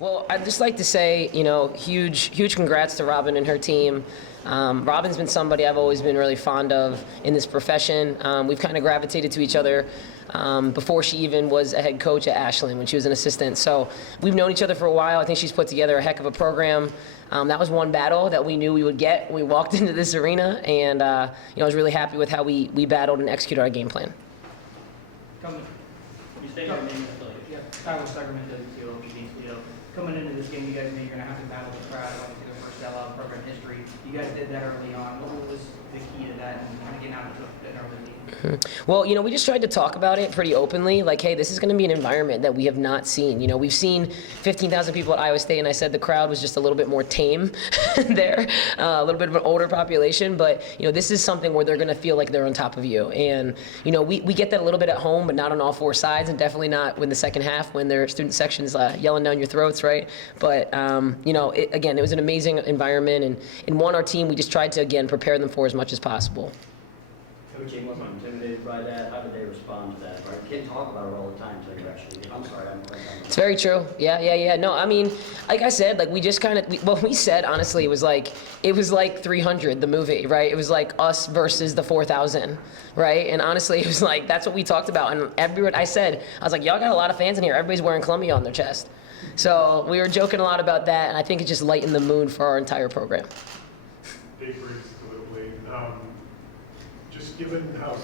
Well, I'd just like to say, huge congrats to Robin and her team. Robin's been somebody I've always been really fond of in this profession. We've kind of gravitated to each other before she even was a head coach at Ashland when she was an assistant. So we've known each other for a while. I think she's put together a heck of a program. That was one battle that we knew we would get when we walked into this arena, and I was really happy with how we battled and executed our game plan. You say your name is yeah, Tyler Sacramento, BGSU. Coming into this game, you guys knew you're going to have to battle the crowd. Obviously, the first sellout program history. You guys did that early on. What was the key to that and kind of getting out of the early game? Well, we just tried to talk about it pretty openly. Like, hey, this is going to be an environment that we have not seen. We've seen 15,000 people at Iowa State, and I said the crowd was just a little bit more tame there, a little bit of an older population. But, this is something where they're going to feel like they're on top of you. And, we get that a little bit at home, but not on all four sides, and definitely not in the second half when their student section's yelling down your throats, right? But, it was an amazing environment. And our team, we just tried to, again, prepare them for as much as possible. Coaching wasn't intimidated by that. How did they respond to that? Right? You can't talk about it all the time until you actually. I'm sorry, I'm quite. It's very true. Yeah. No, I mean, like I said, like we just kind of what we said. Honestly, it was like 300, the movie, right? It was like us versus the 4,000, right? And honestly, it was like that's what we talked about. And everyone, I was like, y'all got a lot of fans in here. Everybody's wearing Columbia on their chest. So we were joking a lot about that, and I think it just lightened the mood for our entire program. Dave Briggs, politically. Just given how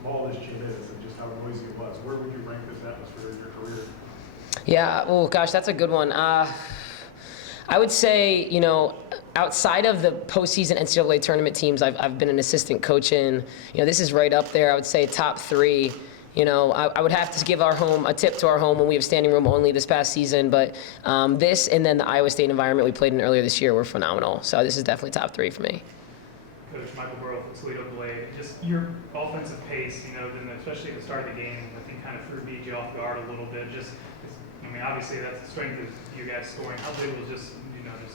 small this gym is and just how noisy it was, where would you rank this atmosphere in your career? Yeah, oh gosh, that's a good one. I would say, outside of the postseason NCAA tournament teams I've been an assistant coach in, this is right up there. I would say top three. I would have to give a tip to our home when we have standing room only this past season, but this and then the Iowa State environment we played in earlier this year were phenomenal. So this is definitely top three for me. Coach Michael Burrow from Toledo Blade, just your offensive pace, then especially at the start of the game, I think kind of threw BG off guard a little bit. Obviously that's the strength of you guys scoring. How big was just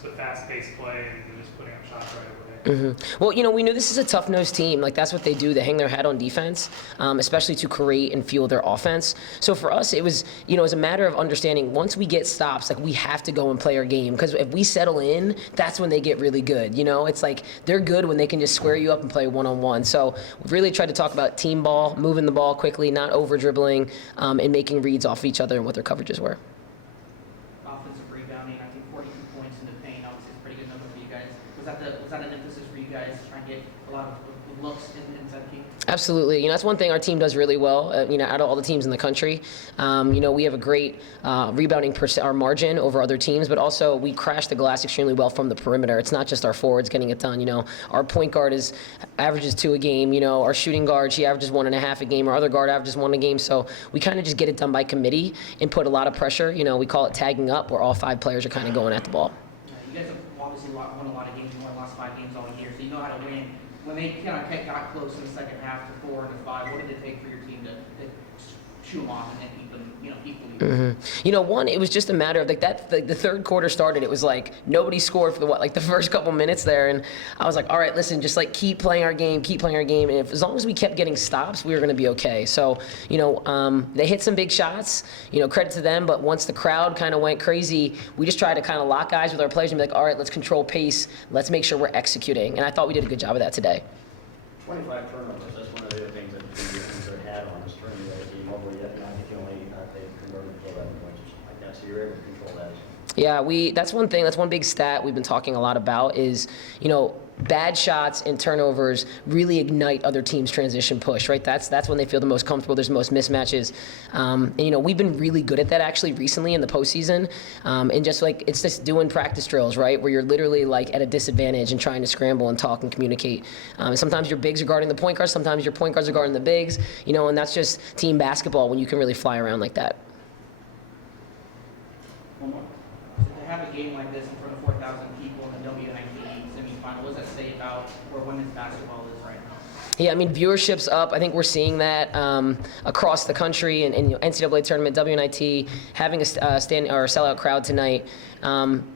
the fast-paced play and just putting up shots right away? Mm-hmm. Well, we knew this is a tough-nosed team. Like, that's what they do. They hang their hat on defense, especially to create and fuel their offense. So for us, it was, it was a matter of understanding once we get stops, like, we have to go and play our game. Because if we settle in, that's when they get really good. It's like they're good when they can just square you up and play one-on-one. So we've really tried to talk about team ball, moving the ball quickly, not over-dribbling, and making reads off each other and what their coverages were. Offensive rebounding, I think 42 points in the paint, obviously it's a pretty good number for you guys. Was that an emphasis for you guys, trying to get a lot of looks inside the key? Absolutely. That's one thing our team does really well, out of all the teams in the country. We have a great rebounding our margin over other teams, but also we crash the glass extremely well from the perimeter. It's not just our forwards getting it done. Our point guard averages 2 a game. Our shooting guard, she averages 1.5 a game. Our other guard averages 1 a game. So we kind of just get it done by committee and put a lot of pressure. We call it tagging up, where all 5 players are kind of going at the ball. You guys have obviously won a lot of games. You won the last 5 games all year, so you know how to win. When they kind of got close in the second half to 4 and to 5, what did it take for your team to shoo them off and keep them, Mm-hmm. One, it was just a matter of the third quarter started. It was like nobody scored for the first couple minutes there, and I was like, all right, listen, just keep playing our game, and as long as we kept getting stops, we were going to be okay. So, they hit some big shots, credit to them. But once the crowd kind of went crazy, we just tried to kind of lock eyes with our players and be like, all right, let's control pace, let's make sure we're executing, and I thought we did a good job of that today. 25 turnovers. That's one of the other things that the team had on this tournament. I think you only converted 11 points or something like that. So you're able to control that. Yeah, that's one thing. That's one big stat we've been talking a lot about is, bad shots and turnovers really ignite other teams' transition push, right? That's when they feel the most comfortable. There's the most mismatches. And, we've been really good at that actually recently in the postseason. And it's just doing practice drills, right? Where you're literally at a disadvantage and trying to scramble and talk and communicate. And sometimes your bigs are guarding the point guards. Sometimes your point guards are guarding the bigs, and that's just team basketball when you can really fly around like that. One more. So to have a game like this in front of 4,000 people in the WBK semifinal, what does that say about where women's basketball is right now? Yeah, I mean, viewership's up. I think we're seeing that across the country, and you know, NCAA tournament, WNIT, having a stand or a sellout crowd tonight.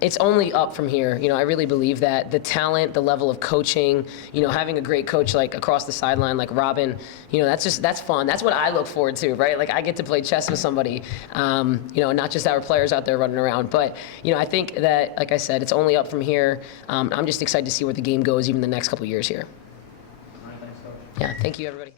It's only up from here. You know, I really believe that the talent, the level of coaching, you know, having a great coach like across the sideline, like Robin, you know, that's fun. That's what I look forward to, right? Like I get to play chess with somebody, you know, not just our players out there running around. But you know, I think that, like I said, it's only up from here. I'm just excited to see where the game goes, even the next couple years here. All right, thanks, Coach. Yeah, thank you, everybody.